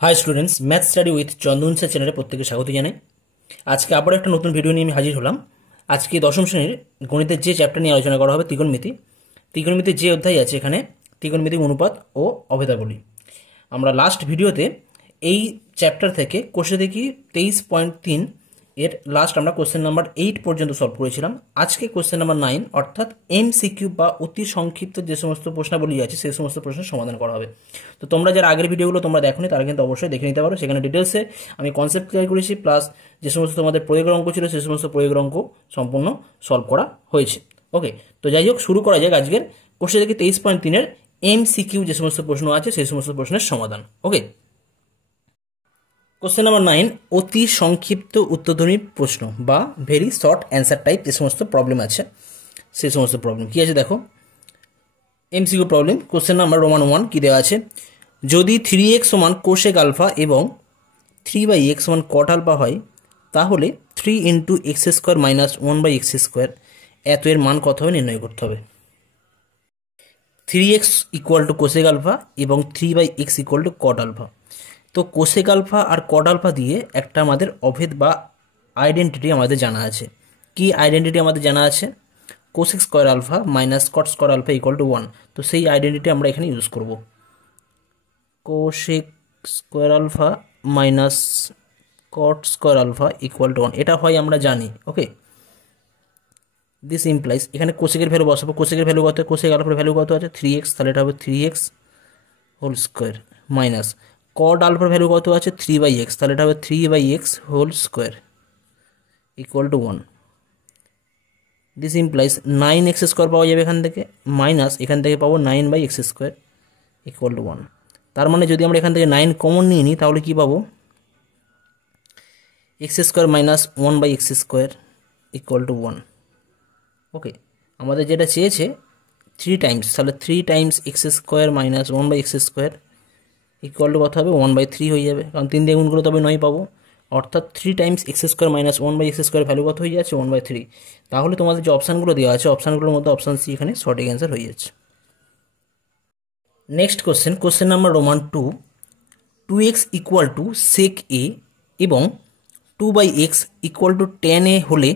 High students, math study with Chandan sir চ্যানেলে প্রত্যেকে স্বাগত জানাই। আজকে আবার একটা নতুন ভিডিও নিয়ে আমি হাজির হলাম। আজকে দশম শ্রেণীর গণিতের যে চ্যাপ্টার নিয়ে আলোচনা করা হবে ত্রিকোণমিতি। ত্রিকোণমিতির যে অধ্যায় আছে এখানে ত্রিকোণমিতিক অনুপাত ও অভেদাবলী। আমরা লাস্ট ভিডিওতে এই চ্যাপ্টার থেকে কোষে দেখি 23.3 এর লাস্ট আমরা কোশ্চেন নাম্বার 8 পর্যন্ত সলভ করেছিলাম। আজকে কোশ্চেন নাম্বার 9 অর্থাৎ এমসিকিউ বা অতি সংক্ষিপ্ত যে সমস্ত প্রশ্নাবলী আছে সেই সমস্ত প্রশ্নের সমাধান করা হবে। তো তোমরা যারা আগের ভিডিওগুলো তোমরা দেখোনি তারা কিন্তু অবশ্যই দেখে নিতে পারো। সেখানে ডিটেলসে আমি কনসেপ্ট ক্লিয়ার করেছি, প্লাস যে সমস্ত তোমাদের প্রয়োগের অঙ্ক ছিল সেই সমস্ত প্রয়োগের অঙ্ক সম্পূর্ণ সলভ করা হয়েছে। ওকে, তো যাই হোক, শুরু করা যাক আজকের কোশ্চেন দেখি 23.3 এমসিকিউ যে সমস্ত প্রশ্ন আছে সেই সমস্ত প্রশ্নের সমাধান। ওকে, কোশ্চেন নাম্বার 9 অতি সংক্ষিপ্ত উত্তরধ্বনি প্রশ্ন বা ভেরি শর্ট অ্যান্সার টাইপ যে সমস্ত প্রবলেম আছে সেই সমস্ত প্রবলেম কি আছে দেখো। MCQ problem question number Roman 1 কি দেওয়া আছে, যদি 3x সমান কোসেক আলফা এবং 3/x সমান কট আলফা হয় তাহলে 3 into x square minus 1/x square এত এর মান কত হবে নির্ণয় করতে হবে। 3x equal to cosec alpha এবং 3/x equal to cot alpha. তো কোসেক আলফা আর কট আলফা দিয়ে একটা আমাদের অভেদ বা আইডেন্টিটি আমাদের জানা আছে। কি আইডেন্টিটি আমাদের জানা আছে? Cosec square alpha minus cot square alpha equal to 1। তো সেই আইডেন্টিটি আমরা এখানে ইউজ করব। Cosec square alpha minus cot square alpha equal to 1, এটা হয় আমরা জানি। ওকে, দিস ইমপ্লাইজ এখানে কোসেকের ভ্যালু বসাবো। কোসেকের ভ্যালু কত? কোসেক আলফার ভ্যালু কত আছে? 3x, তাহলে এটা হবে 3x হোল স্কোয়ার মাইনাস কট আলফার ভ্যালু কত আছে? 3/x, তাহলে এটা হবে 3/x whole square equal to 1। This implies 9x square পাওয়া যাবে এখান থেকে, মাইনাস এখান থেকে পাবো 9/x স্কোয়ার ইকুয়াল টু 1। তার মানে যদি আমরা এখান থেকে 9 কমন নিয়ে নিই তাহলে কি পাবো? x square minus 1/x square equal to 1। ওকে, আমাদের যেটা চেয়েছে 3 টাইমস, তাহলে 3 Times X square minus 1/x square equal to কত হবে? 1/3 হয়ে যাবে, কারণ 3 দিয়ে গুণ করে তবে 9 পাবো। অর্থাৎ 3 Times X square minus 1/x square value কত হয়ে যাচ্ছে? 1/3। তাহলে তোমাদের যে অপশানগুলো দেওয়া আছে অপশানগুলোর মধ্যে অপশান সি এখানে সঠিক অ্যান্সার হয়ে যাচ্ছে। Next question, question number Roman 2, 2x equal to sec A এবং 2/x equal to tan a হলে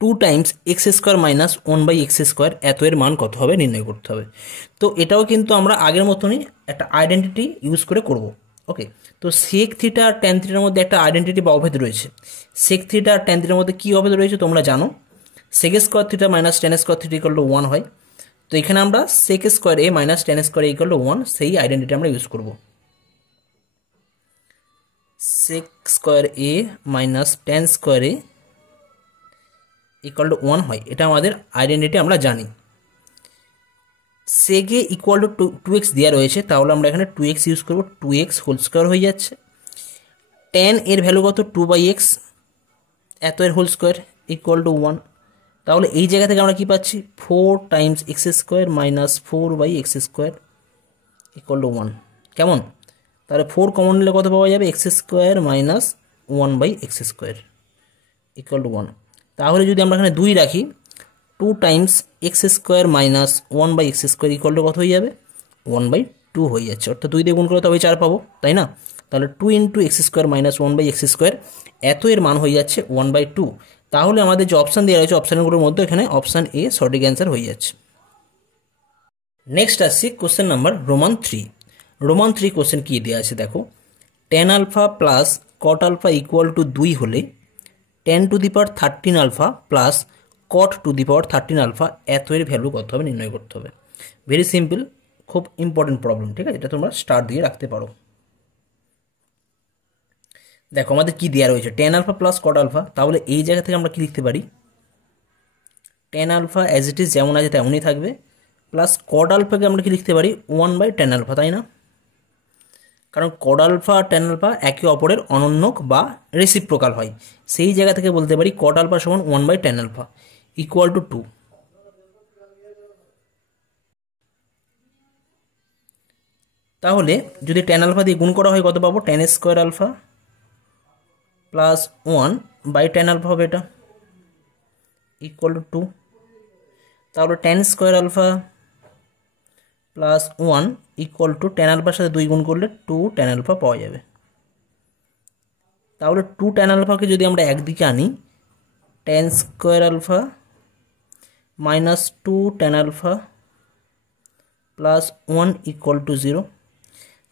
2 times X square minus 1/x square এত এর মান কত হবে নির্ণয় করতে হবে। তো এটাও কিন্তু আমরা আগের মতনই একটা আইডেন্টিটি ইউজ করে করব। ওকে, তো সেক থিটা আর ট্যান থিটার মধ্যে একটা আইডেন্টিটি বা অভেদ রয়েছে। সেক থিটা আর ট্যান থিটার মধ্যে কী অভেদ রয়েছে তোমরা জানো? Sec square theta minus tan square theta equal to 1 হয়। তো এখানে আমরা sec square A minus tan square A equal to 1 সেই আইডেন্টিটি আমরা ইউজ করব। Sec square A minus tan square A equal to 1 হয়, এটা আমাদের আইডেন্টিটি আমরা জানি। সেক এ ইকুয়াল টু 2x দেওয়া রয়েছে, তাহলে আমরা এখানে 2x ইউজ করবো। 2x হোল স্কোয়ার হয়ে যাচ্ছে। ট্যান এর ভ্যালু কত? 2/x এত এর হোল স্কোয়ার ইকুয়াল টু 1। তাহলে এই জায়গা থেকে আমরা কি পাচ্ছি? 4 Times X square minus 4/x square equal to 1। কেমন? তাহলে 4 কমন নিলে কত পাওয়া যাবে? X square minus 1/x square equal to 1। তাহলে যদি আমরা এখানে 2 রাখি, 2 times X square minus 1/x square equal to কত হয়ে যাবে? 1/2 হয়ে যাচ্ছে। অর্থাৎ 2 দিয়ে গুণ করে তবে 4 পাবো, তাই না? তাহলে 2 into x square minus 1/x square এত এর মান হয়ে যাচ্ছে 1/2। তাহলে আমাদের যে অপশান দেওয়া রয়েছে অপশানগুলোর মধ্যে এখানে অপশান এ সঠিক অ্যান্সার হয়ে যাচ্ছে। নেক্সট আসছি question number Roman 3। Roman 3 question কী দেওয়া আছে দেখো, tan alpha plus cot alpha equal to 2 হলে tan to the power 13 alpha plus cot to the power 13 alpha এত এর ভ্যালু কত হবে নির্ণয় করতে হবে। ভেরি সিম্পল, খুব ইম্পর্টেন্ট প্রবলেম, ঠিক আছে? এটা তোমরা স্টার দিয়ে রাখতে পারো। দেখো আমাদের কি দেওয়া রয়েছে, tan alpha plus cot alpha. তাহলে এই জায়গা থেকে আমরা কি লিখতে পারি? tan alpha as it is যেমন আছে তেমনই থাকবে, প্লাস কট আলফাকে আমরা কি লিখতে পারি? 1/tan আলফা, তাই না? কারণ কট আলফা আর ট্যান আলফা একে অপরের অনন্যক বা রেসিপ্রোকাল হয়। সেই জায়গা থেকে বলতে পারি কট আলফা সমান 1/tan আলফা ইকুয়াল টু 2। তাহলে যদি ট্যান আলফা দিয়ে গুণ করা হয় কত পাবো? tan square alpha plus 1/tan alpha হবে, এটা ইকুয়াল টু 2। তাহলে tan square alpha plus 1 equal to tan আলফার সাথে 2 গুণ করলে 2 tan আলফা পাওয়া যাবে। তাহলে 2 tan আলফাকে যদি আমরা একদিকে আনি, tan square alpha minus 2 tan alpha plus 1 equal to 0,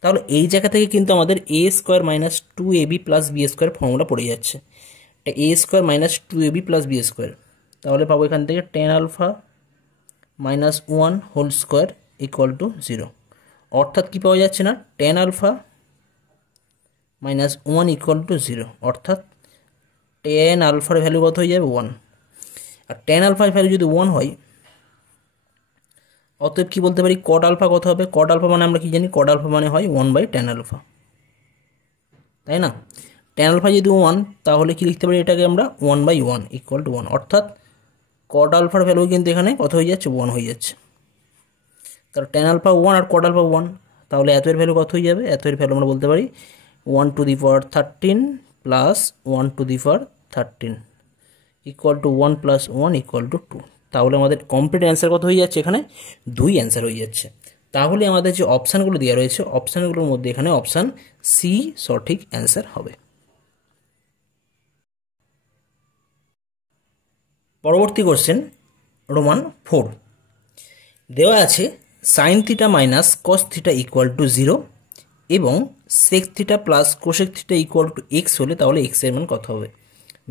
তাহলে এই জায়গা থেকে কিন্তু আমাদের a square minus 2ab plus B square formula পড়ে যাচ্ছে। এটা a square minus 2ab plus B square, তাহলে পাবো এখান থেকে tan alpha minus 1 whole square equal to 0, অর্থাৎ কী পাওয়া যাচ্ছে না, tan alpha minus 1 equal to 0, অর্থাৎ tan আলফার ভ্যালু কত হয়ে যাবে 1, আর tan আলফার ভ্যালু যদি 1 হয়, অতএব কী বলতে পারি cot আলফা কত হবে, cot আলফা মানে আমরা কি জানি, cot আলফা মানে হয় 1/tan আলফা, তাই না। tan আলফা যদি 1, তাহলে কি লিখতে পারি এটাকে আমরা 1/1 ইকুয়াল টু 1, অর্থাৎ cot আলফার ভ্যালু কিন্তু এখানে কত হয়ে যাচ্ছে 1 হয়ে যাচ্ছে। তাহলে tan আলফা 1 আর cot আলফা 1, তাহলে এত এর ভ্যালু কত হয়ে যাবে, এত এর ভ্যালু আমরা বলতে পারি 1 two the power 13 plus 1 two the power 13 equal to 1 plus 1 equal to 2, তাহলে আমাদের কমপ্লিট অ্যান্সার কত হয়ে যাচ্ছে, এখানে 2 অ্যান্সার হয়ে যাচ্ছে। তাহলে আমাদের যে অপশানগুলো দেওয়া রয়েছে, অপশানগুলোর মধ্যে এখানে অপশান সি সঠিক অ্যান্সার হবে। পরবর্তী কোশ্চেন রোমান 4, দেওয়া আছে sine theta minus cos theta equal to 0 এবং sec theta plus cosec theta equal to x হলে তাহলে এক্স এর মান কত হবে।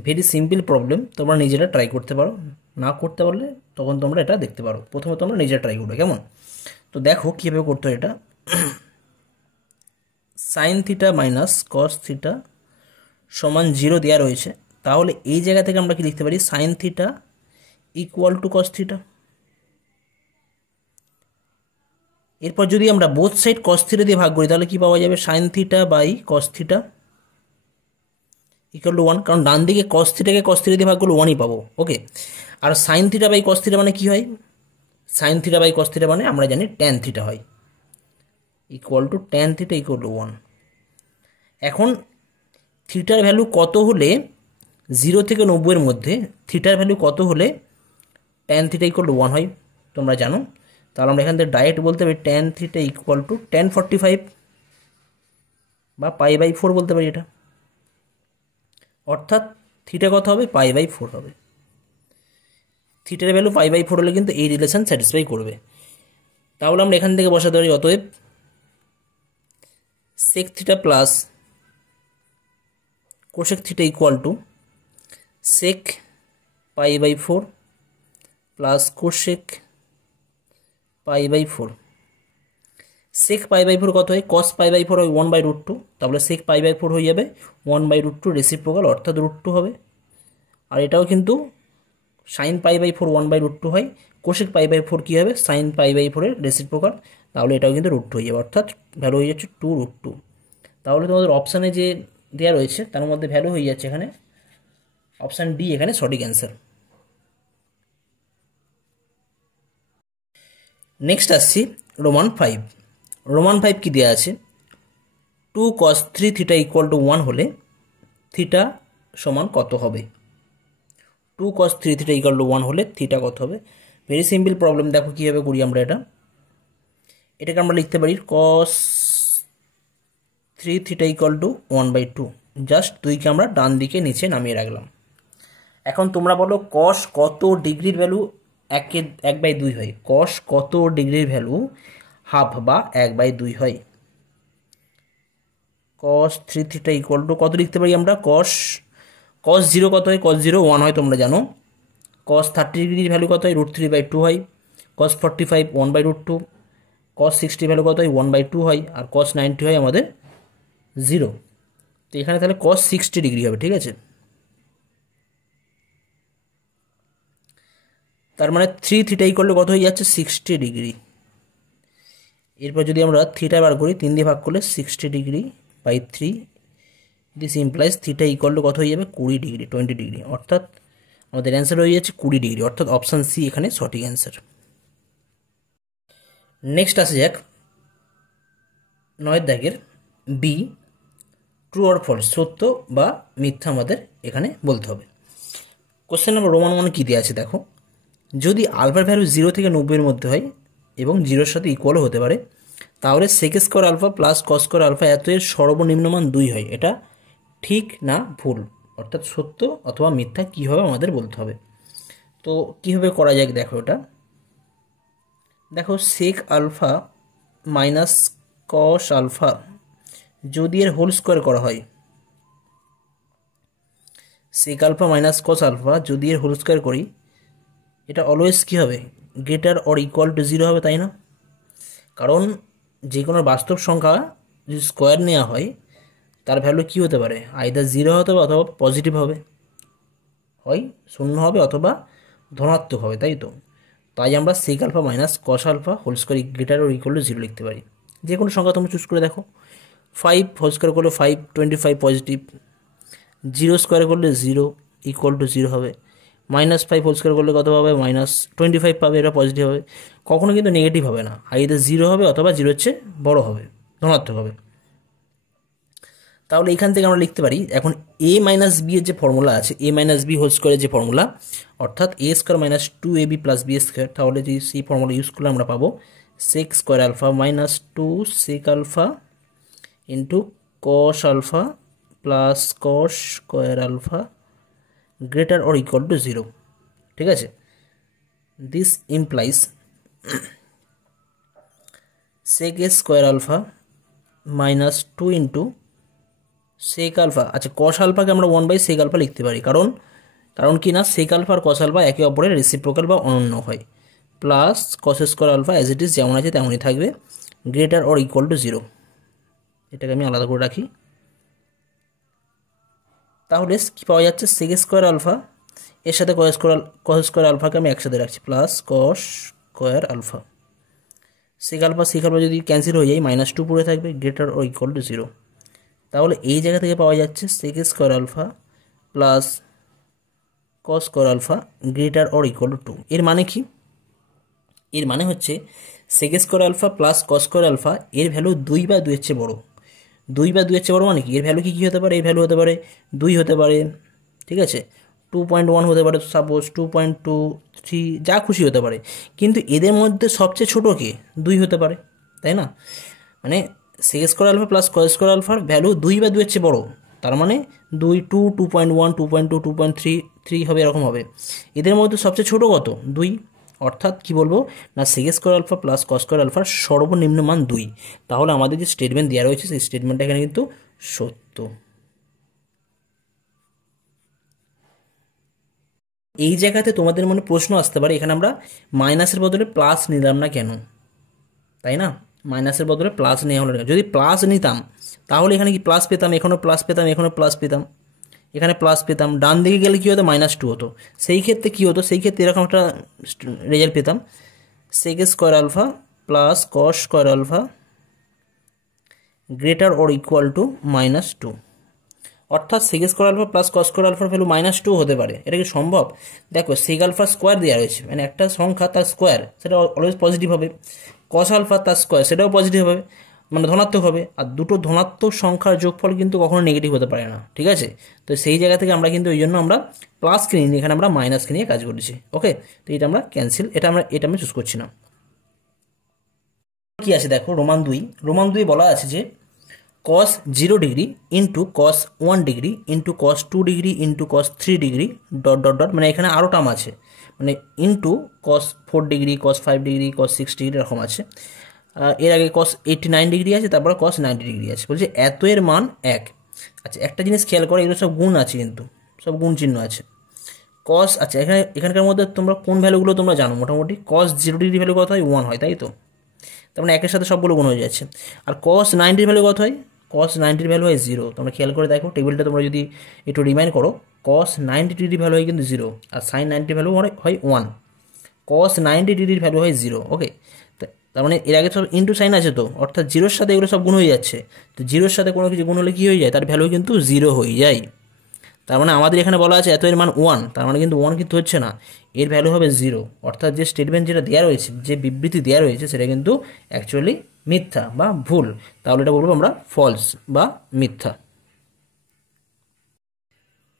ভেরি সিম্পল প্রবলেম, তোমরা নিজেরা ট্রাই করতে পারো, না করতে পারলে তখন তোমরা এটা দেখতে পারো। প্রথমে তোমরা নিজেরা ট্রাই করবে, কেমন। তো দেখো কীভাবে করতে হয় এটা। Sign theta minus cos theta সমান 0 দেওয়া রয়েছে, তাহলে এই জায়গা থেকে আমরা কি লিখতে পারি, sine theta equal to cos theta. এরপর যদি আমরা বোথ সাইড কস থিটা দিয়ে ভাগ করি, তাহলে কি পাওয়া যাবে, sine theta by cos theta equal to 1, কারণ ডান দিকে কস থিটাকে কস থিটা দিয়ে ভাগ করলে 1ই পাবো, ওকে। আর sine theta by cos theta মানে কি হয়, sine theta by cos theta মানে আমরা জানি ট্যান থিটা হয়, equal to tan theta equal to 1। এখন থিটার ভ্যালু কত হলে 0 থেকে 90-এর মধ্যে থিটার ভ্যালু কত হলে ট্যান থিটা ইকুয়াল টু 1 হয় তোমরা জানো, তাহলে আমরা এখান থেকে ডাইরেক্ট বলতে পারি tan theta equal to tan 45 বা π/4 বলতে পারি এটা, অর্থাৎ থিটা কত হবে, π/4 হবে। থিটার ভ্যালু π/4 হলে কিন্তু এই রিলেশন স্যাটিসফাই করবে। তাহলে আমরা এখান থেকে বসাতে পারি, অতএব sec theta plus cosec theta equal to sec π/4 plus cosec π/4। Sec π/4 কত হয়, কস π/4 হয় 1/√2, তাহলে সেক π/4 হয়ে যাবে 1/√2 রেসিপ্রোকাল, অর্থাৎ √2 হবে। আর এটাও কিন্তু সাইন π/4 1/√2 হয়, কোসেক π/4 কী হবে, সাইন π/4 এর রেসিপ্রোকাল, তাহলে এটাও কিন্তু √2 হয়ে যাবে, অর্থাৎ ভ্যালু হয়ে যাচ্ছে 2√2। তাহলে তোমাদের অপশানে যে দেওয়া রয়েছে তার মধ্যে ভ্যালু হয়ে যাচ্ছে এখানে অপশান ডি এখানে সঠিক অ্যান্সার। নেক্সট আসছি রোমান 5। রোমান 5 কি দেওয়া আছে, 2 cos 3 থিটা ইকুয়াল টু 1 হলে থিটা সমান কত হবে। 2 cos 3 থিটা ইকুয়াল টু 1 হলে থিটা কত হবে। ভেরি সিম্পল প্রবলেম, দেখো কীভাবে করি আমরা এটাকে আমরা লিখতে পারি cos 3 theta equal to 1/2, just 2কে আমরা ডান দিকে নিচে নামিয়ে রাখলাম। এখন তোমরা বলো cos কত ডিগ্রির ভ্যালু 1/2 হয়, cos কত ডিগ্রির ভ্যালু হাফ বা 1/2 হয়। cos 3 থিটা ইকুয়াল টু কত লিখতে পারি আমরা, cos 0 কত হয়, cos 0 1 হয় তোমরা জানো। cos 30 ডিগ্রির ভ্যালু কত হয়, √3/2 হয়। cos 45 1/√2, cos 60 ভ্যালু কত হয় 1/2 হয়, আর cos 90 হয় আমাদের 0। তো এখানে তাহলে cos 60 ডিগ্রি হবে, ঠিক আছে। তার মানে 3 থিটা ইকুয়াল টু কত হয়ে যাচ্ছে 60 ডিগ্রি। এরপর যদি আমরা থিটা বার করি, 3 দিয়ে ভাগ করলে 60 degree by 3, this implies theta equal to কত হয়ে যাবে 20 ডিগ্রি, 20 ডিগ্রি, অর্থাৎ আমাদের অ্যান্সার হয়ে যাচ্ছে 20 ডিগ্রি, অর্থাৎ অপশান সি এখানে সঠিক অ্যান্সার। নেক্সট আসে যাক 9 দাগের বি, ট্রু অর ফলস, সত্য বা মিথ্যা আমাদের এখানে বলতে হবে। কোশ্চেন নাম্বার রোমান 1 কী দেওয়া আছে দেখো, যদি আলফার ভ্যালু 0 থেকে 90-এর মধ্যে হয় এবং 0-এর সাথে ইকুয়ালও হতে পারে, তাহলে sec square alpha plus cos square alpha এত এর সর্বনিম্ন মান 2 হয়। এটা ঠিক না ভুল, অর্থাৎ সত্য অথবা মিথ্যা কীভাবে আমাদের বলতে হবে। তো কীভাবে করা যায় দেখো, এটা দেখো sec alpha minus cos alpha যদি এর হোল স্কোয়ার করা হয়, sec alpha minus cos alpha যদি এর হোল স্কোয়ার করি, এটা অলওয়েজ কী হবে, গ্রেটার অর ইকুয়াল টু 0 হবে, তাই না? কারণ যে কোনো বাস্তব সংখ্যা যদি স্কোয়ার নেওয়া হয় তার ভ্যালু কী হতে পারে, আইদার 0 হতে হবে অথবা পজিটিভ হবে, হয় 0 হবে অথবা ধনাত্মক হবে, তাই তো? তাই আমরা sec alpha minus cos alpha whole square greater or equal to 0 লিখতে পারি। যে কোনো সংখ্যা তোমরা চুজ করে দেখো, 5 হোল স্কোয়ার করলে 5, 25 পজিটিভ, 0 স্কোয়ার করলে 0 ইকুয়াল টু 0 হবে, -5 হোল স্কোয়ার করলে কত পাবে, -25 পাবে, এটা পজিটিভ হবে, কখনো কিন্তু নেগেটিভ হবে না, আইদার 0 হবে অথবা 0 হচ্ছে বড় হবে, ধনাত্মক হবে। তাহলে এখান থেকে আমরা লিখতে পারি এখন a মাইনাস বি এর যে ফর্মুলা আছে, a মাইনাস বি হোল স্কোয়ারের যে ফর্মুলা, অর্থাৎ a square minus 2ab plus B square, তাহলে যদি সেই ফর্মুলা ইউজ করলে আমরা পাবো sec square alpha minus 2 sec alpha into cos alpha plus cos square alpha greater or equal to 0। ঠিক আছে, this implies sec A square alpha minus 2 into sec alpha, আচ্ছা cos আলফাকে আমরা 1/সেক আলফা লিখতে পারি, কারণ কি না, সেক আলফা আর কস আলফা একে অপরের রেসিপ্রোকাল বা অনন্য হয়, plus cos square alpha as it is যেমন আছে তেমনই থাকবে, গ্রেটার অর ইকুয়াল টু 0। এটাকে আমি আলাদা করে রাখি। তাহলে কী পাওয়া যাচ্ছে, সেক স্কোয়ার আলফা এর সাথে কস স্কোয়ার আলফাকে আমি একসাথে রাখছি, plus cos square alpha, sec alpha যদি ক্যান্সেল হয়ে যায় -2 পড়ে থাকবে, গ্রেটার অর ইকুয়াল টু 0। তাহলে এই জায়গা থেকে পাওয়া যাচ্ছে sec square alpha plus cos square alpha greater or equal to 2। এর মানে কি, এর মানে হচ্ছে sec square alpha plus cos square alpha এর ভ্যালু 2/2 এর চেয়ে বড়। 2/2 এর চেয়ে বড় মানে কি, এর ভ্যালু কি হতে পারে, এর ভ্যালু হতে পারে 2 হতে পারে, ঠিক আছে, 2.1 হতে পারে, সাপোজ 2.23, যা খুশি হতে পারে, কিন্তু এদের মধ্যে সবচেয়ে ছোটো কে 2 হতে পারে, তাই না? মানে sec square alpha plus cos square আলফার ভ্যালু 2/2 এর চেয়ে বড়, তার মানে 2.1, 2.2, 2.3 হবে, এরকম হবে। এদের মধ্যে সবচেয়ে ছোটো কত, 2, অর্থাৎ কি বলবো না, sec square alpha plus cos square আলফার সর্বনিম্ন মান 2। তাহলে আমাদের যে স্টেটমেন্ট দেওয়া রয়েছে সেই স্টেটমেন্টটা এখানে কিন্তু সত্য। এই জায়গাতে তোমাদের মনে প্রশ্ন আসতে পারে, এখানে আমরা মাইনাসের বদলে প্লাস নিলাম না কেন, তাই না? মাইনাসের বদলে প্লাস নেওয়া হলো না, যদি প্লাস নিতাম তাহলে এখানে কি প্লাস পেতাম, এখানেও প্লাস পেতাম, এখানেও প্লাস পেতাম, এখানে প্লাস পেতাম, ডান দিকে গেলে কী হতো, -2 হতো। সেই ক্ষেত্রে কী হতো, সেই ক্ষেত্রে এরকম একটা রেজাল্ট পেতাম, sec square alpha plus cos square alpha greater or equal to -2, অর্থাৎ sec square alpha plus cos square আলফার ভ্যালু -2 হতে পারে। এটা কি সম্ভব? দেখো সেক আলফা স্কোয়ার দেওয়া রয়েছে, মানে একটা সংখ্যা তার স্কোয়ার সেটা অলওয়েজ পজিটিভ হবে, কস আলফা তার স্কোয়ার সেটাও পজিটিভ হবে, মানে ধনাত্মক হবে, আর দুটো ধনাত্মক সংখ্যার যোগফল কিন্তু কখনো নেগেটিভ হতে পারে না, ঠিক আছে? তো সেই জায়গা থেকে আমরা কিন্তু ওই জন্য আমরা প্লাসকে নিয়ে, এখানে আমরা মাইনাসকে নিয়ে কাজ করেছি। ওকে, তো এটা আমরা ক্যান্সেল, এটা আমি চুজ করছি না। কি আছে দেখো, রোমান 2 বলা আছে যে cos 0 degree into cos 1 degree into cos 2 degree into cos 3 degree dot dot dot, মানে এখানে আরও টার্ম আছে, মানে into cos 4 degree cos 5 degree cos 6 degree এরকম আছে। এর আগে cos 89 ডিগ্রি আছে, তারপরে cos 90 ডিগ্রি আছে, বলছে এত এর মান 1। আচ্ছা একটা জিনিস খেয়াল করো, এগুলো সব গুণ আছে, কিন্তু সব গুণ চিহ্ন আছে। cos, আচ্ছা এখানকার মধ্যে তোমরা কোন ভ্যালুগুলো তোমরা জানো মোটামুটি, cos 0 ডিগ্রি ভ্যালু কত হয়, 1 হয়, তাই তো? তার মানে একের সাথে সবগুলো গুণ হয়ে যাচ্ছে। আর cos 90 ভ্যালু কত হয়, cos 90 ভ্যালু হয় 0। তোমরা খেয়াল করে দেখো টেবিলটা, তোমরা যদি একটু রিমাইন্ড করো, cos 90 ডিগ্রি ভ্যালু হয় কিন্তু 0, আর sin 90 ভ্যালু হয় 1। cos 90 ডিগ্রির ভ্যালু হয় 0। ওকে, তার মানে এর আগে সব ইন্টু সাইন আছে তো, অর্থাৎ 0-র সাথে এগুলো সব গুণ হয়ে যাচ্ছে। তো 0-র সাথে কোনো কিছু গুণ হলে কী হয়ে যায়, তার ভ্যালু কিন্তু 0 হয়ে যায়। তার মানে আমাদের এখানে বলা আছে এত এর মান 1, তার মানে কিন্তু 1 কিন্তু হচ্ছে না, এর ভ্যালু হবে 0। অর্থাৎ যে স্টেটমেন্ট যেটা দেওয়া রয়েছে, যে বিবৃতি দেওয়া রয়েছে, সেটা কিন্তু অ্যাকচুয়ালি মিথ্যা বা ভুল। তাহলে এটা বলবো আমরা ফলস বা মিথ্যা।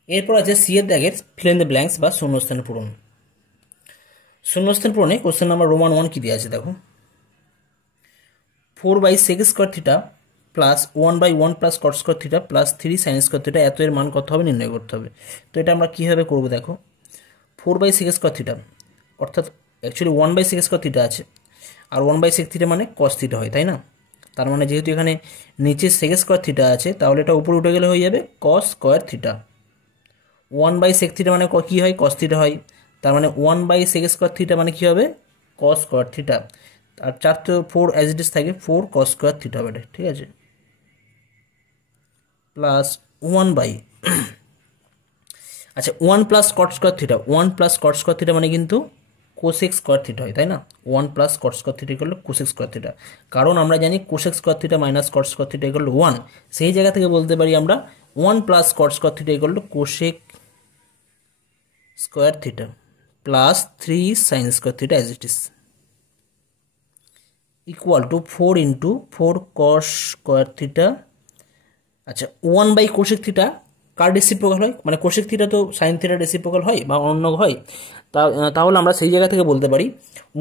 এরপর আছে সি এর দাগের ফিল ইন দ্য ব্ল্যাঙ্কস বা শূন্যস্থান পূরণ। শূন্যস্থান পূরণে কোশ্চেন নাম্বার রোমান 1 কি দেওয়া আছে দেখো, 4/sec² theta plus 1/1 plus cot square theta plus 3 sine square theta, এত এর মান কত হবে নির্ণয় করতে হবে। তো এটা আমরা কীভাবে করবো দেখো, 4/6 স্কোয়ার থিটা অর্থাৎ অ্যাকচুয়ালি 1/6 স্কোয়ার থিটা আছে, আর 1/6 থিটা মানে কস থিটা হয়, তাই না? তার মানে যেহেতু এখানে নিচে সেক স্কোয়ার থিটা আছে, তাহলে এটা উপরে উঠে গেলে হয়ে যাবে কস স্কোয়ার থিটা। 1/6 থিটা মানে কী হয়? কস থিটা হয়। তার মানে 1/6 স্কোয়ার থিটা মানে কী হবে? Cos square theta. আর 4 তো 4 অ্যাজ ইট ইজ থাকে, 4 কস স্কোয়ার থিটা হবে, ঠিক আছে? প্লাস 1 বাই আচ্ছা 1 plus cot square theta, 1 plus cot square theta মানে কিন্তু কোসেক স্কোয়ার থিটা হয়, তাই না? 1 প্লাস কট স্কোয়ার থিটা করলে কোসেক স্কোয়ার থিটা, কারণ আমরা জানি cosec square theta minus cot square theta করলে 1, সেই জায়গা থেকে বলতে পারি আমরা 1 প্লাস কট স্কোয়ার থিটা করলে cosec square theta plus 3 sine square theta as it is equal to 4 into 4 cos square theta. আচ্ছা 1/কোসেক থিটা কার রেসিপ্রোকাল হয়? মানে কোসেক থিটা তো সাইন থিটার রেসিপ্রোকাল হয় বা অন্য হয়, তাহলে আমরা সেই জায়গা থেকে বলতে পারি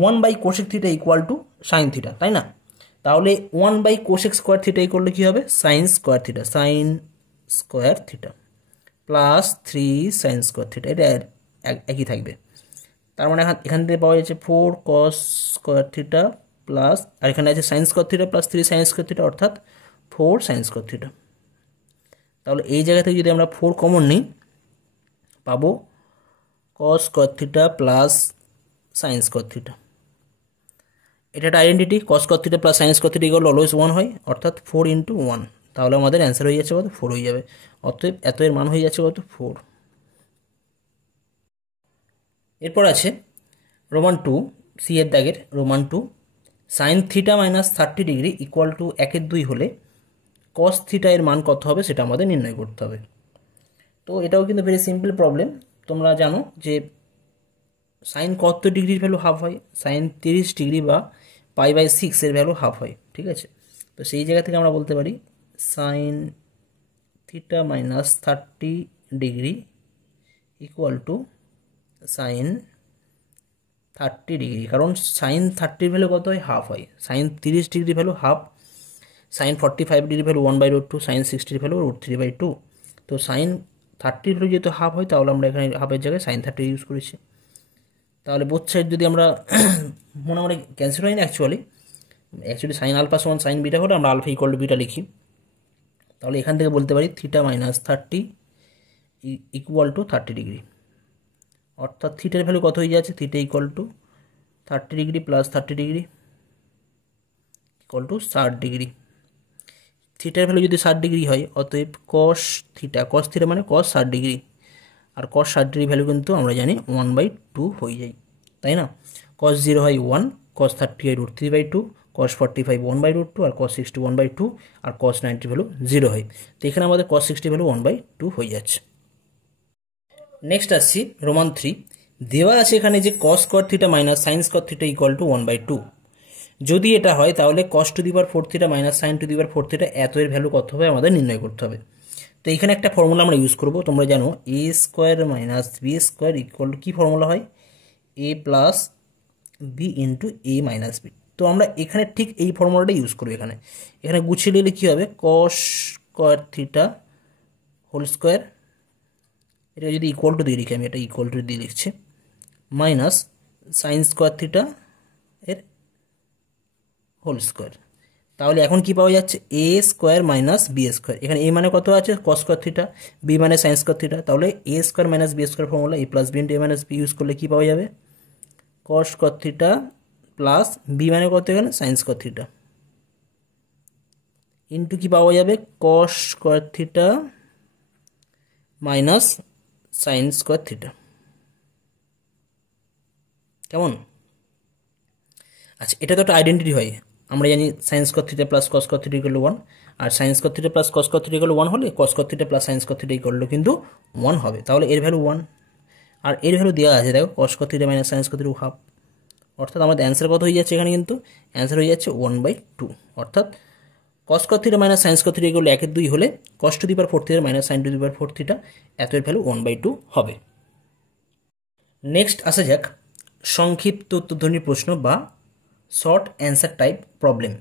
one by cosec theta equal to sine theta, তাই না? তাহলে 1/কোসেক স্কোয়ার থিটা করলে কী হবে? Sine square theta, sine square theta plus 3 sine square theta, এটা একই থাকবে। তার মানে এখান থেকে পাওয়া যাচ্ছে 4 কস স্কোয়ার থিটা প্লাস, আর এখানে আছে sine square theta plus 3 sine square theta অর্থাৎ 4 সাইন স্কোয়ার থিটা। তাহলে এই জায়গা থেকে যদি আমরা 4 কমন নিই পাবো কস square theta plus sine square theta. এটা একটা আইডেন্টিটি, কস square theta plus sine square theta equal always 1 হয়, অর্থাৎ 4 ইন্টু 1। তাহলে আমাদের অ্যান্সার হয়ে যাচ্ছে কত? 4 হয়ে যাবে। অতএব এত এর মান হয়ে যাচ্ছে কত? 4। এরপর আছে রোমান 2 সি এর দাগের Roman 2, sign theta minus 30 degree equal to 1/2 হলে কস থিটা এর মান কত হবে সেটা আমাদের নির্ণয় করতে হবে। তো এটাও কিন্তু ভেরি সিম্পল প্রবলেম। তোমরা জানো যে সাইন কত ডিগ্রির ভ্যালু হাফ হয়? সাইন 30 ডিগ্রি বা π/6 এর ভ্যালু হাফ হয়, ঠিক আছে? তো সেই জায়গা থেকে আমরা বলতে পারি sine theta minus 30 degree equal to sine 30 degree, কারণ সাইন 30 ভ্যালু কত হয়? হাফ হয়। Sine 30 degree value half, sine 45 degree value 1/√2, sine 60 value √3/2। তো সাইন 30 ভ্যালু যেহেতু হাফ হয়, তাহলে আমরা এখানে হাফের জায়গায় সাইন 30 ইউজ করেছি। তাহলে বোথ সাইড যদি আমরা মোটামুটি ক্যান্সেল হয় না, অ্যাকচুয়ালি সাইন আলফা সমান সাইন বিটা হলে আমরা আলফা ইকুয়াল টু বিটা লিখি। তাহলে এখান থেকে বলতে পারি theta minus 30 equal to 30 degree, অর্থাৎ থিটার ভ্যালু কত হয়ে যাচ্ছে? Theta equal two 30 degree plus 30 degree equal two 60 degree. থিটার ভ্যালু যদি 60 ডিগ্রি হয়, অতএব কস থিটা মানে কস 60 ডিগ্রি, আর কস 60 ডিগ্রি ভ্যালু কিন্তু আমরা জানি 1/2 হয়ে যায়, তাই না? কস 0 হয় 1, কস 30 হয় √3/2, কস 45 1/√2, আর কস 60 1/2, আর কস 90 ভ্যালু 0 হয়। তো এখানে আমাদের কস 60 ভ্যালু 1/2 হয়ে যাচ্ছে। নেক্সট আসছি রোমান 3, দেওয়া আছে এখানে যে cos square theta minus sine square theta equal to 1/2। যদি এটা হয় তাহলে cos to the power 4 theta minus sine to the power 4 theta এত এর ভ্যালু কত হবে আমাদের নির্ণয় করতে হবে। তো এখানে একটা ফর্মুলা আমরা ইউজ করব, তোমরা জানো a square minus B square equal to কী ফর্মুলা হয়? a plus B into a minus B. তো আমরা এখানে ঠিক এই ফর্মুলাটা ইউজ করবো। এখানে গুছিয়ে নিলে কী হবে? Cos square theta whole square, এটা যদি ইকুয়াল টু দিয়ে লিখি, আমি এটা ইকুয়াল টু দিয়ে লিখছি, মাইনাস সাইন স্কোয়ার থিটা এর হোল স্কোয়ার। তাহলে এখন কি পাওয়া যাচ্ছে? A square minus B square. এখানে এ মানে কত আছে? কস স্কোয়ার থিটা, বি মানে সাইন স্কোয়ার থিটা। তাহলে a square minus B square formula a plus B into a minus b use করলে কী পাওয়া যাবে? Cos square theta plus b মানে কত এখানে? সাইন স্কোয়ার থিটা ইন্টু কি পাওয়া যাবে? Cos square theta minus sine square theta. কেমন? আচ্ছা এটা তো একটা আইডেন্টিটি হয়, আমরা জানি sine square theta plus cos square theta equal to 1, আর sine square theta plus cos square theta equal to 1 হলে cos square theta plus sine square theta equal to কিন্তু 1 হবে। তাহলে এর ভ্যালু 1, আর এর ভ্যালু দেওয়া আছে দেখো কস square theta minus sine square theta half, অর্থাৎ আমাদের অ্যান্সার কত হয়ে যাচ্ছে এখানে? কিন্তু অ্যান্সার হয়ে যাচ্ছে 1/2, অর্থাৎ cos square theta minus sine square theta equal 1/2 হলে cos to the power 4 theta minus sine to the power 4 theta এত এর ভ্যালু 1/2 হবে। নেক্সট আসা যাক সংক্ষিপ্ত উত্তরধ্বনির প্রশ্ন বা short answer type problem.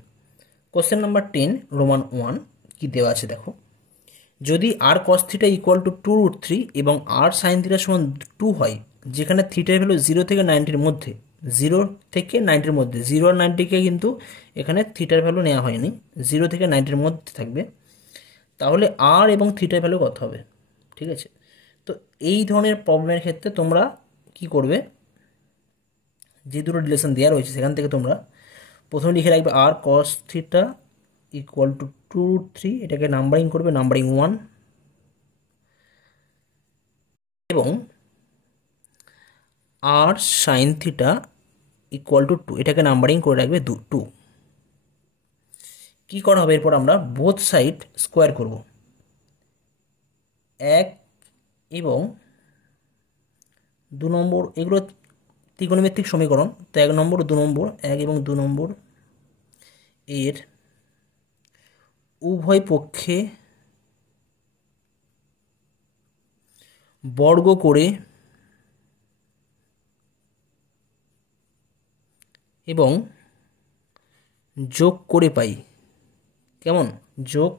Question number 10 Roman 1 কি দেওয়া আছে দেখো, যদি আর কস থিটা ইকুয়াল টু 2√3 এবং আর সাইন থিটা সমান 2 হয়, যেখানে থিটার ভ্যালু 0 থেকে 90-র মধ্যে, 0 থেকে 90-র মধ্যে, 0 আর 90-কে কিন্তু এখানে থিটার ভ্যালু নেওয়া হয়নি, 0 থেকে 90-র মধ্যে থাকবে, তাহলে আর এবং থিটার ভ্যালু কত হবে? ঠিক আছে, তো এই ধরনের প্রবলেমের ক্ষেত্রে তোমরা কি করবে, যে দুটো রিলেশন দেওয়া রয়েছে সেখান থেকে তোমরা প্রথমে লিখে রাখবে আর কস থিটা ইকুয়াল টু 2√3, এটাকে নাম্বারিং করবে, নাম্বারিং 1, এবং আর সাইন থিটা ইকুয়াল টু 2, এটাকে নাম্বারিং করে রাখবে 2। কি করা হবে এরপর, আমরা বোথ সাইড স্কোয়ার করব, 1 এবং 2 নম্বর, এগুলো ত্রিকোণমিতিক সমীকরণ, তো 1 নম্বর 2 নম্বর, 1 এবং 2 নম্বর এর উভয় পক্ষে বর্গ করে এবং যোগ করে পাই, কেমন, যোগ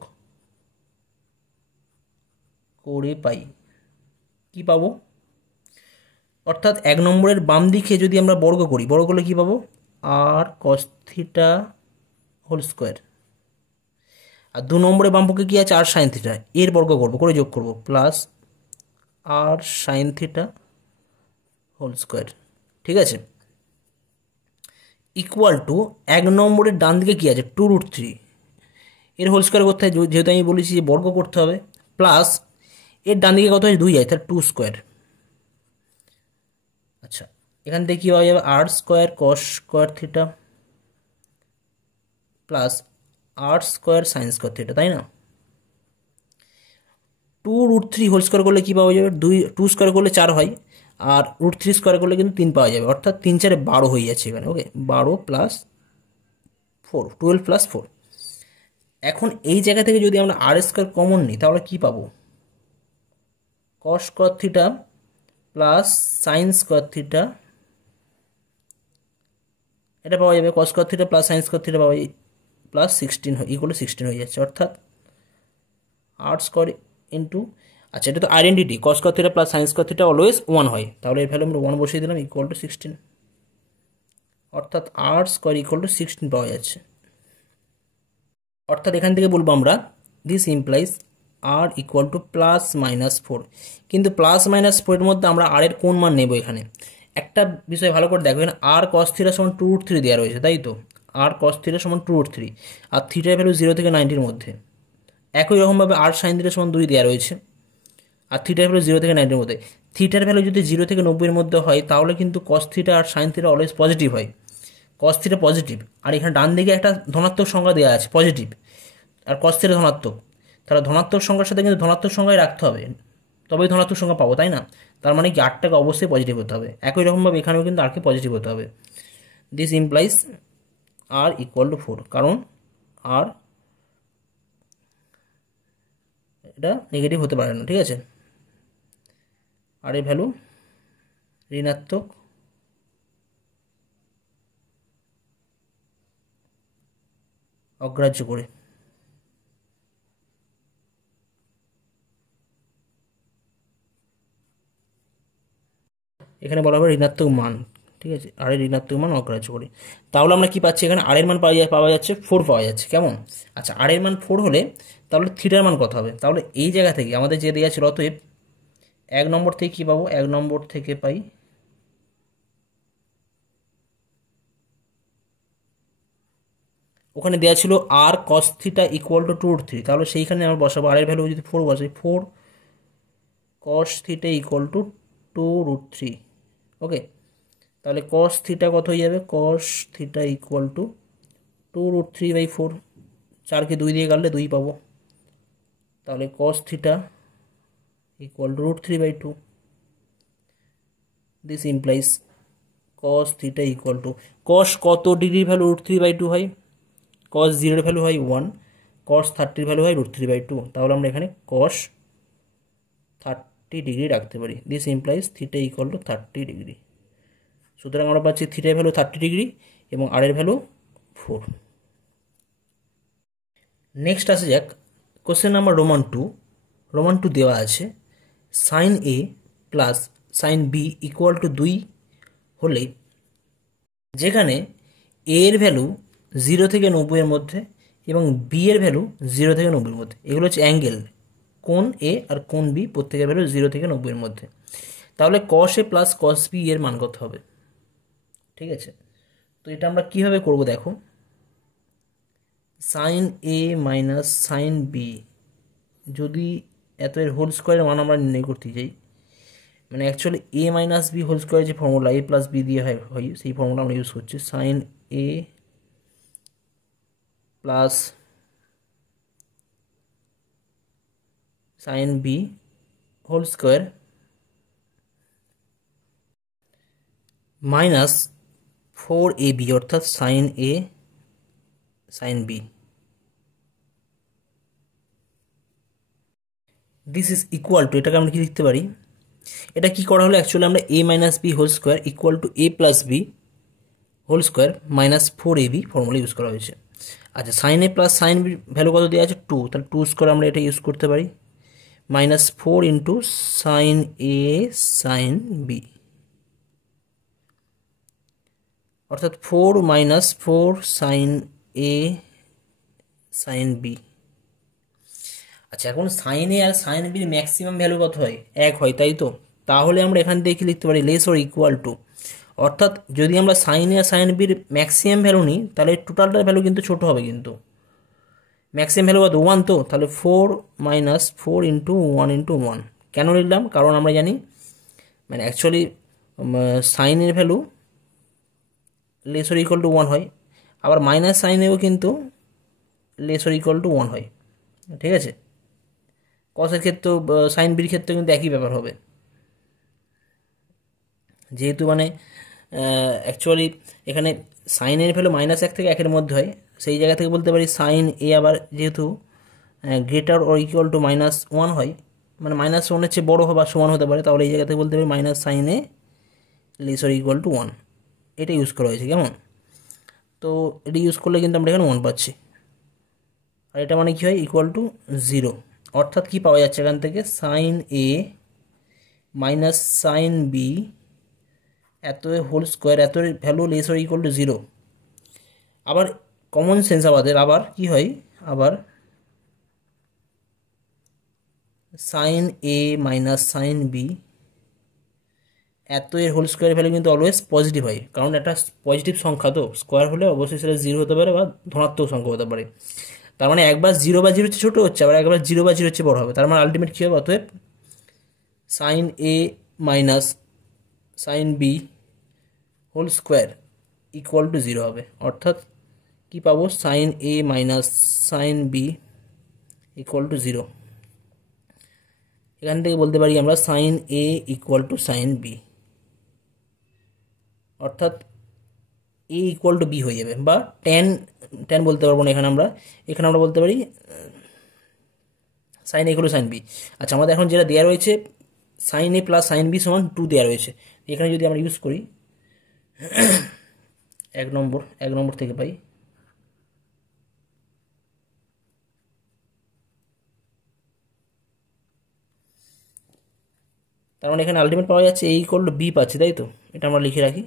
করে পাই, কি পাবো, অর্থাৎ 1 নম্বরের বাম দিকে যদি আমরা বর্গ করি, বর্গ করলে কি পাবো, আর কস থিটা হোল স্কোয়ার, আর 2 নম্বরের বাম পক্ষে কি আছে, আর সাইন থিটা, এর বর্গ করবো, করে যোগ করবো, প্লাস আর সাইন থিটা হোল স্কোয়ার, ঠিক আছে, ইকুয়াল টু 1 নম্বরের ডান দিকে কি আছে, 2√3, এর হোল স্কোয়ার করতে হয়, যেহেতু আমি বলেছি যে বর্গ করতে হবে, প্লাস এর ডান দিকে কত আছে, 2 আছে, তাহলে 2 স্কোয়ার। আচ্ছা, এখান থেকে কী পাওয়া যাবে, r square cos square theta plus r square sine square theta, তাই না, 2√3 হোল স্কোয়ার করলে কী পাওয়া যাবে, 2 স্কোয়ার করলে 4 হয়, আর √3 স্কোয়ার করলে কিন্তু 3 পাওয়া যাবে, অর্থাৎ 3 4 12 হয়ে যাচ্ছে এখানে, ওকে, 12 প্লাস 4, 12 প্লাস 4। এখন এই জায়গা থেকে যদি আমরা আর স্কোয়ার কমন নিই তাহলে কি পাবো, কস square theta plus sine square theta, এটা পাওয়া যাবে, cos square theta plus sine square theta পাওয়া যায়, প্লাস 16 ইকুয়াল টু 16 হয়ে যাচ্ছে, অর্থাৎ আর স্কোয়ার ইন্টু, আচ্ছা এটা তো আইডেন্টিটি, কস square theta plus sine square theta always 1 হয়, তাহলে এর ভ্যালু আমরা 1 বসিয়ে দিলাম, ইকুয়াল টু 16, অর্থাৎ আর স্কোয়ার ইকুয়াল টু 16 পাওয়া যাচ্ছে। অর্থাৎ এখান থেকে বলবো আমরা this implies R equal to plus minus 4, কিন্তু প্লাস মাইনাস 4 এর মধ্যে আমরা আর এর কোন মান নেব, এখানে একটা বিষয় ভালো করে দেখো, এখানে আর কস থিটা সমান 2√3 দেওয়া রয়েছে, তাই তো, আর কস থিটা সমান 2√3, আর থিটার ভ্যালু 0 থেকে 90-র মধ্যে, একই রকমভাবে আর সাইন থিটা সমান 2 দেওয়া রয়েছে, আর থিটার ভ্যালু 0 থেকে 90-র মধ্যে, থিটার ভ্যালু যদি 0 থেকে 90-এর মধ্যে হয় তাহলে কিন্তু কস থিটা আর সাইন থিটা অলওয়েজ পজিটিভ হয়, কস থিটা পজিটিভ, আর এখানে ডান দিকে একটা ধনাত্মক সংখ্যা দেওয়া আছে পজিটিভ, আর কস থিটা ধনাত্মক, তাহলে ধনাত্মক সংখ্যার সাথে কিন্তু ধনাত্মক সংখ্যায় রাখতে হবে, তবেই ধনাত্মক সংখ্যা পাবো, তাই না, তার মানে কি আরটাকে অবশ্যই পজিটিভ হতে হবে, একই রকমভাবে এখানেও কিন্তু আরকে পজিটিভ হতে হবে, this implies R equal to 4, কারণ আর এটা নেগেটিভ হতে পারে না, ঠিক আছে, আর এর ভ্যালু ঋণাত্মক অগ্রাহ্য করে, এখানে বলা হবে ঋণাত্মক মান, ঠিক আছে, আর এর ঋণাত্মক মান অগ্রাহ্য করি, তাহলে আমরা কি পাচ্ছি, এখানে আর এর মান পাওয়া যাচ্ছে 4 পাওয়া যাচ্ছে, কেমন, আচ্ছা আর এর মান 4 হলে তাহলে থিটার মান কত হবে, তাহলে এই জায়গা থেকে আমাদের যে দেওয়া ছিল, অতএব 1 নম্বর থেকে কী পাবো, 1 নম্বর থেকে পাই ওখানে দেওয়া ছিল আর কস থিটা ইকুয়াল টু 2√3, তাহলে সেইখানে আমরা বসাবো আর এর ভ্যালু যদি 4 বসাই, 4 cos theta equal to 2√3, okay, তাহলে কস থিটা কত হয়ে যাবে, কস থিটা ইকুয়াল টু 2√3/4, 4কে 2 দিয়ে কাটলে 2 পাবো, তাহলে cos theta equal to √3/2, this implies cos theta equal to, cos কত ডিগ্রির ভ্যালু √3/2 হয়, কস 0-এর ভ্যালু হয় 1, কস 30-র ভ্যালু হয় √3/2, তাহলে আমরা এখানে কস 30 ডিগ্রি রাখতে পারি, this implies theta equal two 30 degree, সুতরাং আমরা পাচ্ছি থিটার ভ্যালু 30 ডিগ্রি এবং আর এর ভ্যালু 4। নেক্সট আসে যাক কোশ্চেন নাম্বার রোমান টু দেওয়া আছে sine A plus sine B equal to 2 হলে যেখানে এ এর ভ্যালু 0 থেকে 90 এর মধ্যে এবং বি এর ভ্যালু 0 থেকে 90 এর মধ্যে, এগুলো হচ্ছে অ্যাঙ্গেল, কোণ এ আর কোণ বি প্রত্যেকের ভ্যালু 0 থেকে 90 এর মধ্যে, তাহলে কস এ প্লাস কস বি এর মান কত হবে? ঠিক আছে, তো এটা আমরা কীভাবে করব দেখো, sign A minus sine B যদি এত এর হোল স্কোয়ারের মান আমরা নির্ণয় করতে চাই, মানে actually a minus b whole square যে ফর্মুলা এ প্লাস বি দিয়ে হয় সেই ফর্মুলা আমরা ইউজ করছি, সাইন এ plus sine B whole square minus 4ab অর্থাৎ sine a sine b, this is equal to, এটাকে আমরা কি লিখতে পারি, এটা কি করা হলো অ্যাকচুয়ালি আমরা a minus b whole square equal to a plus B whole square minus 4ab formula use করা হয়েছে। আচ্ছা, সাইন এ প্লাস সাইন বি ভ্যালু কত দেওয়া আছে 2, তাহলে 2 স্কোয়ার আমরা এটা ইউজ করতে পারি, minus 4 into sign a sine B, অর্থাৎ 4 minus 4 sign a sine B. আচ্ছা, এখন সাইন এ আর সাইন বির ম্যাক্সিমাম ভ্যালু কত হয়? 1 হয়, তাই তো? তাহলে আমরা এখান থেকে লিখতে পারি লেস অর ইকুয়াল টু, অর্থাৎ যদি আমরা সাইন এ আর সাইন বির ম্যাক্সিমাম ভ্যালু নিই তাহলে টোটালটার ভ্যালু কিন্তু ছোট হবে, কিন্তু ম্যাক্সিমাম ভ্যালু কত 1, তো তাহলে 4 মাইনাস 4 ইন্টু 1 ইন্টু 1। কেন লিখলাম? কারণ আমরা জানি মানে অ্যাকচুয়ালি সাইনের value less or equal to 1 হয়, আবার মাইনাস সাইনেও কিন্তু লেস অর ইকুয়াল টু 1 হয়, ঠিক আছে? কসের ক্ষেত্রেও সাইন বির ক্ষেত্রে কিন্তু একই ব্যাপার হবে, যেহেতু মানে অ্যাকচুয়ালি এখানে সাইনের ভ্যালু -1 থেকে 1 এর মধ্যে হয়, সেই জায়গা থেকে বলতে পারি সাইন এ আবার যেহেতু গ্রেটার অর ইকুয়াল টু -1 হয়, মানে -1 এর চেয়ে বড়ো বা সমান হতে পারে, তাহলে এই জায়গা থেকে বলতে পারি minus sine A less or equal to 1, এটা ইউজ করা হয়েছে। কেমন? তো এটা ইউজ করলে কিন্তু আমরা এখানে 1 পাচ্ছি, আর এটা মানে কী হয় ইকুয়াল টু 0, অর্থাৎ কি পাওয়া যাচ্ছে এখান থেকে, sign A minus sine B এত হোল স্কোয়ার এত value less or equal to 0। আবার কমন সেন্স আমাদের আবার কি হয়, আবার sign A minus sine B এত এর হোল স্কোয়ারের ভ্যালু কিন্তু অলওয়েজ পজিটিভ হয়, কারণ একটা পজিটিভ সংখ্যা তো স্কোয়ার হলে অবশ্যই সেটা 0 হতে পারে বা ধনাত্মক সংখ্যা হতে পারে, তার মানে একবার 0 বা 0 হচ্ছে ছোটো হচ্ছে, আবার একবার 0 বা 0 হচ্ছে বড় হবে, তার মানে আলটিমেট কী হবে, অতএব sine A minus sine B whole square equal to 0 হবে, অর্থাৎ কি পাবো, sine A minus sine B equal to 0। এখান থেকে বলতে পারি আমরা sine A equal to sine B, অর্থাৎ এ ইকুয়াল টু বি হয়ে যাবে, বা ট্যান বলতে পারবো না এখানে আমরা বলতে পারি sine A equal to sine B. আচ্ছা, আমাদের এখন যেটা দেওয়া রয়েছে সাইন এ প্লাস সাইন বি সমান 2 দেওয়া রয়েছে, এখানে যদি আমরা ইউজ করি 1 নম্বর থেকে পাই, তার মানে এখানে আলটিমেট পাওয়া যাচ্ছে এ ইকুয়াল টু বি পাচ্ছি, তাই তো? এটা আমরা লিখে রাখি।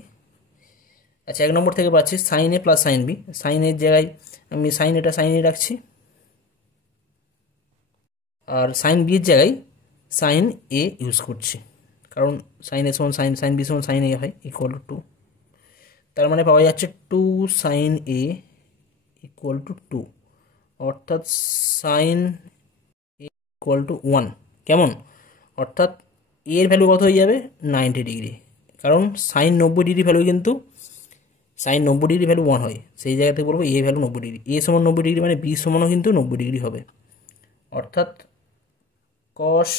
আচ্ছা, 1 নম্বর থেকে পাচ্ছি সাইন এ প্লাস সাইন বি, সাইনের জায়গায় আমি সাইন এ রাখছি, আর সাইন বির জায়গায় সাইন এ ইউজ করছি, কারণ সাইন এ সমান সাইন বি সমান সাইন এ হয় ইকুয়াল টু 2, তার মানে পাওয়া যাচ্ছে 2 সাইন এ ইকুয়াল টু 2, অর্থাৎ সাইন এ ইকুয়াল টু 1। কেমন? অর্থাৎ এর ভ্যালু কত হয়ে যাবে 90 ডিগ্রি, কারণ সাইন 90 ডিগ্রি ভ্যালু কিন্তু সাইন 90 ডিগ্রি ভ্যালু 1 হয়, সেই জায়গা থেকে বলবো এ ভ্যালু 90 ডিগ্রি, এ সমান 90 ডিগ্রি মানে বি সমানও কিন্তু 90 ডিগ্রি হবে, অর্থাৎ cos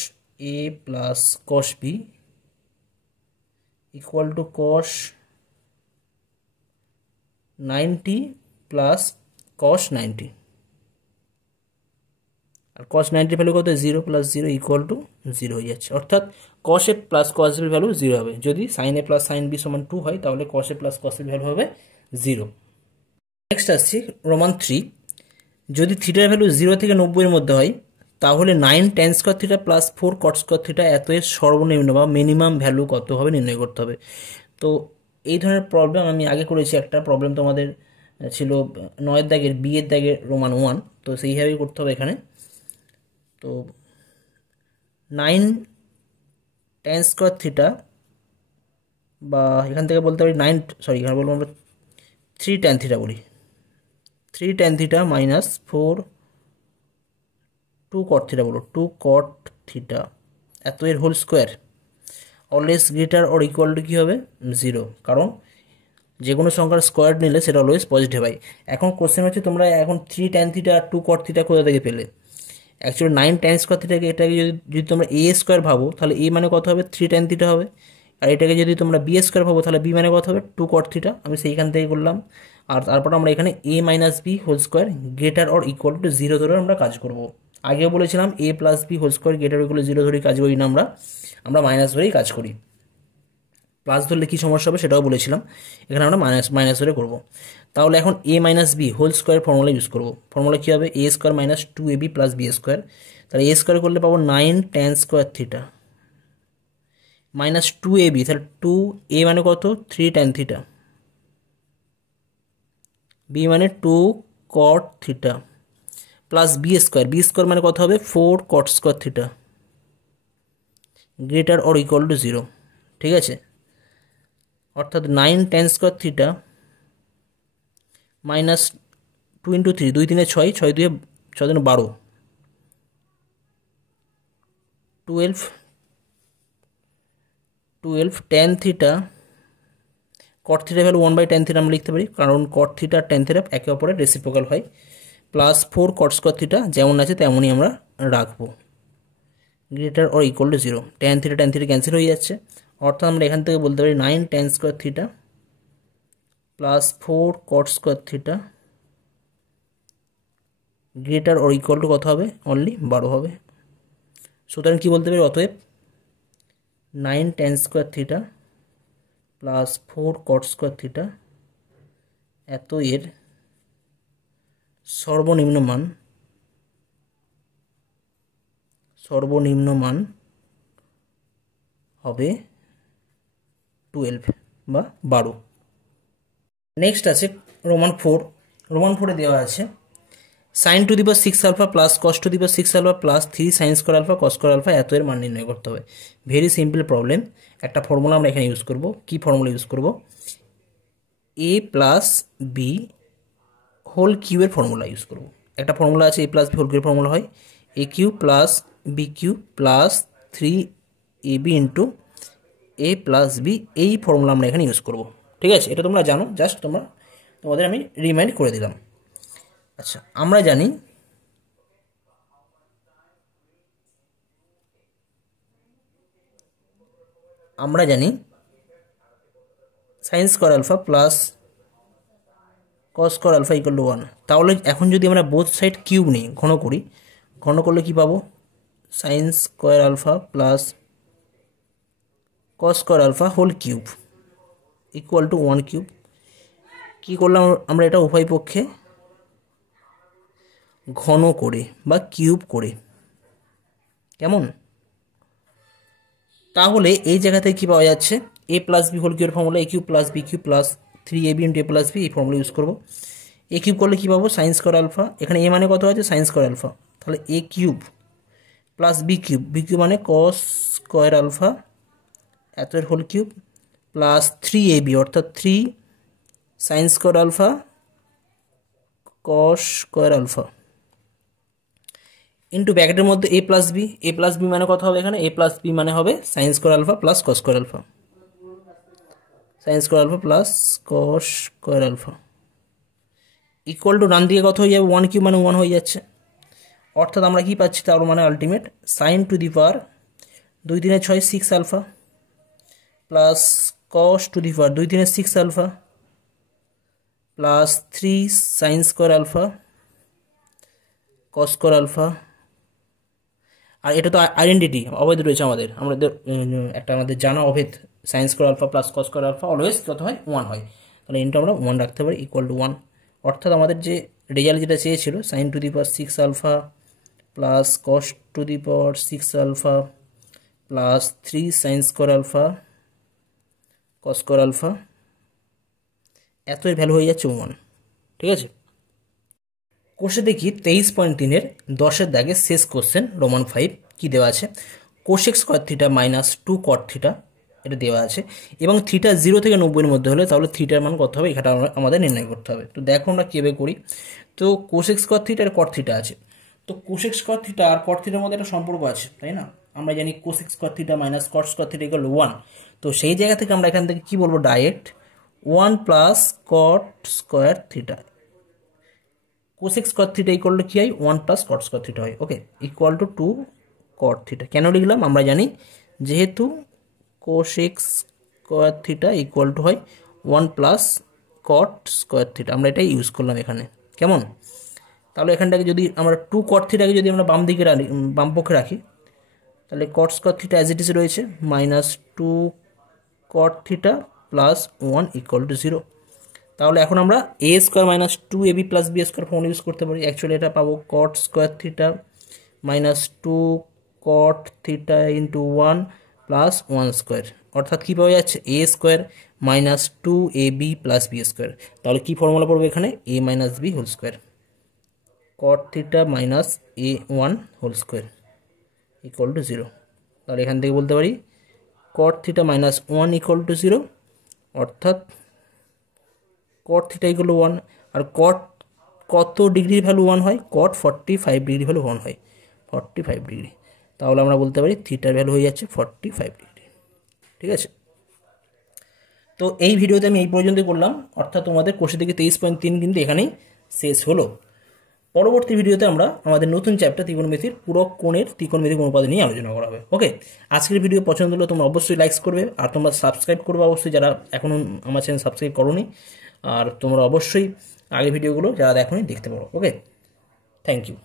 a plus cos b equal to cos 90 plus cos 90, আর কস 90 ভ্যালু কত 0 প্লাস 0 ইকুয়াল টু 0 হয়ে যাচ্ছে, অর্থাৎ cos a plus cos B value 0 হবে, যদি সাইন এ প্লাস সাইন বি সমান 2 হয় তাহলে কস a plus cos B value হবে 0। নেক্সট আসছি রোমান 3, যদি থিটার ভ্যালু 0 থেকে 90 এর মধ্যে হয় তাহলে 9 tan square theta plus 4 cot square theta এত এর সর্বনিম্ন বা মিনিমাম ভ্যালু কত হবে নির্ণয় করতে হবে। তো এই ধরনের প্রবলেম আমি আগে করেছি, একটা প্রবলেম তোমাদের ছিল 9 দাগের বি এর দাগের রোমান 1, তো সেইভাবেই করতে হবে এখানে। তো 9 tan স্কয়ার থিটা বা এখান থেকে বলতে পারি এখানে বলবো আমরা 3 tan থিটা বলি, 3 tan theta minus 4 2 cot theta বলো, 2 cot থিটা এত এর whole square always greater or equal to কী হবে 0, কারণ যে কোনো সংখ্যার স্কোয়ার নিলে সেটা অলওয়েজ পজিটিভ হয়। এখন কোশ্চেন হচ্ছে তোমরা এখন 3 tan থিটা আর 2 cot থিটা কোথা থেকে পেলে? অ্যাকচুয়ালি 9 tan স্কোয়ার থিটাকে এটাকে যদি তোমরা এ স্কোয়ার ভাবো তাহলে এ মানে কত হবে 3 tan থিটা হবে, আর এটাকে যদি তোমরা বি স্কোয়ার ভাবো তাহলে বি মানে কত হবে 2 cot থিটা। আমি সেইখান থেকে করলাম, আর তারপর আমরা এখানে a minus b whole square greater or equal to 0 ধরে আমরা কাজ করব। আগেও বলেছিলাম a plus B whole square greater equal 0 ধরেই কাজ করি না, আমরা মাইনাস ধরেই কাজ করি। প্লাস ধরলে কী সমস্যা হবে সেটাও বলেছিলাম, এখানে আমরা মাইনাস ধরে করব। তাহলে এখন a minus b whole square formula use করব। ফর্মুলা কী হবে a square minus 2ab plus B square, তাহলে এ স্কোয়ার করলে পাবো 9 tan square theta minus 2ab, তাহলে 2a মানে কত 3 tan থিটা, বি মানে 2 cot theta plus B square মানে কত হবে 4 cot square theta greater or equal to 0, ঠিক আছে। অর্থাৎ 9 tan square theta minus 2 into 3, 2 3 6, 6 2 6 3 12, 12 tan theta cot theta value 1/tan theta আমরা লিখতে পারি, কারণ cot থিটা আর tan থিটা একে অপরের রেসিপ্রোকাল হয়, প্লাস 4 cot স্কোয়ার থিটা যেমন আছে তেমনই আমরা রাখবো greater or equal to 0। tan theta cancel হয়ে যাচ্ছে, অর্থাৎ আমরা এখান থেকে বলতে পারি 9 tan square theta plus 4 cot square theta greater or equal to কত হবে অনলি 12 হবে। সুতরাং কী বলতে পারি, অতএব 9 tan square theta plus 4 cot square theta এত এর সর্বনিম্ন মান হবে 12 বা 12। নেক্সট আছে রোমান 4 দেওয়া আছে sin to the power 6 alpha plus cos to the power 6 alpha plus 3 sin square alpha cos square alpha এত এর মান নির্ণয় করতে হবে। ভেরি সিম্পল প্রবলেম, একটা ফর্মুলা আমরা এখানে ইউজ করব। কি ফর্মুলা ইউজ করব? a প্লাস বি হোল কিউবের ফর্মুলা ইউজ করব। একটা ফর্মুলা আছে a প্লাস বি হোল কিউবের ফর্মুলা হয় a cube plus B cube plus 3ab into a plus B, এই ফর্মুলা আমরা এখানে ইউজ করব, ঠিক আছে। এটা তোমরা জানো, জাস্ট তোমাদের আমি রিমাইন্ড করে দিলাম। আচ্ছা, আমরা জানি sine square alpha plus cos square alpha equal to 1। তাহলে এখন যদি আমরা বোথ সাইড কিউব নিই, ঘন করলে কি পাবো sine square alpha plus cos square alpha whole cube equal to 1 cube. কী করলাম আমরা এটা উভয় পক্ষে ঘন করে বা কিউব করে, কেমন? তাহলে এই জায়গা থেকে কী পাওয়া যাচ্ছে a প্লাস বি হোল কিউবের formula a cube plus B cube plus 3ab into a plus B, এই ফর্মুলা ইউজ করবো। a কিউব করলে কী পাবো সাইন স্কোয়ার আলফা, এখানে a মানে কত আছে সাইন স্কোয়ার আলফা, তাহলে a cube plus B cube মানে কস স্কোয়ার আলফা এত এর হোল কিউব প্লাস 3ab অর্থাৎ 3 sine square alpha cos square alpha into ব্র্যাকেটের মধ্যে a প্লাস বি মানে কত হবে এখানে a প্লাস বি মানে হবে sine square alpha plus cos square alpha, sine square alpha plus cos square alpha equal to ডান দিকে কত হয়ে যাবে 1 কিউব মানে 1 হয়ে যাচ্ছে। অর্থাৎ আমরা কি পাচ্ছি তার মানে ultimate sine to the power 2 3 6 6 alpha plus cos to the power 2 3 6 alpha plus 3 sine square alpha cos square alpha. আর এটা তো আইডেন্টিটি অভেদ রয়েছে আমাদের আমাদের জানা অভেদ sine square alpha plus cos square alpha always কত হয় 1 হয়, তাহলে ইনটা আমরা 1 রাখতে পারি ইকুয়াল টু 1। অর্থাৎ আমাদের যে রেজাল্ট যেটা চেয়েছিল sine to the power 6 alpha plus cos to the power 6 alpha plus 3 sine square alpha cos square alpha, এত এর ভ্যালু হয়ে যাচ্ছে 1। ঠিক আছে, কোষে দেখি 23.3-এর 10-এর দাগে শেষ কোশ্চেন রোমান 5 কি দেওয়া আছে, cosec square theta minus 2 cot theta এটা দেওয়া আছে, এবং থিটা 0 থেকে 90-এর মধ্যে হলে তাহলে থিটার মান কত হবে এটা আমাদের নির্ণয় করতে হবে। তো দেখো আমরা কীভাবে করি। তো কোসেক স্কোয়ার থিটা আর কট থিটা আছে, তো কোসেক স্কোয়ার থিটা আর কট থিটার মধ্যে একটা সম্পর্ক আছে, তাই না? আমরা জানি cosec square theta minus cot square theta equal 1। তো সেই জায়গা থেকে আমরা এখান থেকে কী বলবো, direct 1 plus cot square theta, cosec square theta equal to কী হয়, 1 প্লাস কট স্কোয়ার থিটা হয়। Okay, equal to 2 cot theta. কেন লিখলাম, আমরা জানি যেহেতু cosec square theta equal to হয় 1 প্লাস কট স্কোয়ার থিটা, আমরা এটাই ইউজ করলাম এখানে। কেমন? তাহলে এখানটাকে যদি আমরা 2 কট থিটাকে যদি আমরা বাম দিকে বাম পক্ষে রাখি, তাহলে cot square theta as it is রয়েছে minus 2 cot theta plus 1 equal to 0। তাহলে এখন আমরা a square minus 2ab plus B square form use করতে পারি। অ্যাকচুয়ালি এটা পাবো cot square theta minus 2 cot theta into 1 plus 1 square, অর্থাৎ কী পাওয়া যাচ্ছে, a square minus 2ab plus B square. তাহলে কী ফর্মুলা পড়বে এখানে, a minus b whole square, caught theta minus a1 whole square equal to 0। তাহলে এখান থেকে বলতে পারি cot theta minus 1 equal to 0, অর্থাৎ কট থিটা ইকুয়াল টু 1। আর কট কত ডিগ্রির ভ্যালু 1 হয়, কট 45 ডিগ্রি ভ্যালু 1 হয়, 45 ডিগ্রি। তাহলে আমরা বলতে পারি থিটার ভ্যালু হয়ে যাচ্ছে 45 ডিগ্রি। ঠিক আছে, তো এই ভিডিওতে আমি এই পর্যন্তই করলাম, অর্থাৎ তোমাদের কোষে থেকে 23.3 কিন্তু এখানেই শেষ হলো। পরবর্তী ভিডিওতে আমরা আমাদের নতুন চ্যাপ্টার ত্রিকোণমিতির পুরক কোণের ত্রিকোণমিতিক অনুপাত নিয়ে আলোচনা করা হবে। ওকে, আজকের ভিডিও পছন্দ হলে তোমরা অবশ্যই লাইক করবে, আর তোমরা সাবস্ক্রাইব করবে অবশ্যই যারা এখনও আমার চ্যানেল সাবস্ক্রাইব করোনি, আর তোমরা অবশ্যই আগের ভিডিওগুলো যারা দেখোনি দেখতে পারো। ওকে, থ্যাংক ইউ।